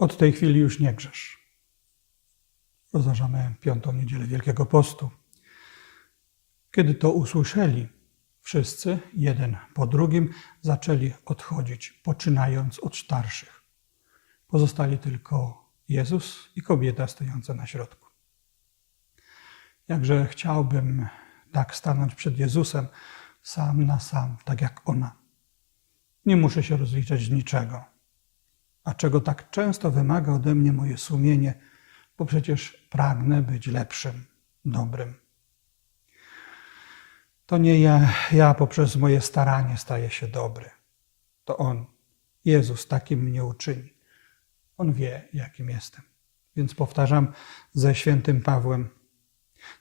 Od tej chwili już nie grzesz. Rozważamy piątą niedzielę Wielkiego Postu. Kiedy to usłyszeli, wszyscy, jeden po drugim, zaczęli odchodzić, poczynając od starszych. Pozostali tylko Jezus i kobieta stojąca na środku. Jakże chciałbym tak stanąć przed Jezusem, sam na sam, tak jak ona. Nie muszę się rozliczać z niczego. A czego tak często wymaga ode mnie moje sumienie, bo przecież pragnę być lepszym, dobrym. To nie ja, ja poprzez moje staranie staję się dobry. To On, Jezus, takim mnie uczyni. On wie, jakim jestem. Więc powtarzam ze świętym Pawłem.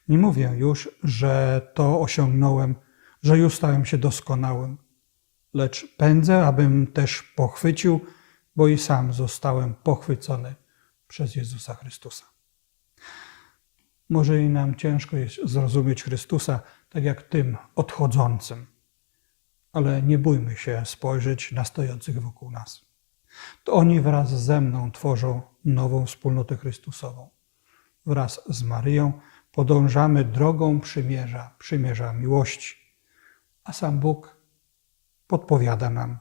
Nie mówię już, że to osiągnąłem, że już stałem się doskonałym, lecz pędzę, abym też pochwycił, bo i sam zostałem pochwycony przez Jezusa Chrystusa. Może i nam ciężko jest zrozumieć Chrystusa, tak jak tym odchodzącym, ale nie bójmy się spojrzeć na stojących wokół nas. To oni wraz ze mną tworzą nową wspólnotę Chrystusową. Wraz z Maryją podążamy drogą przymierza, przymierza miłości, a sam Bóg podpowiada nam.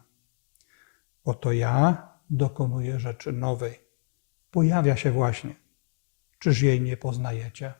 Oto ja dokonuję rzeczy nowej. Pojawia się właśnie. Czyż jej nie poznajecie?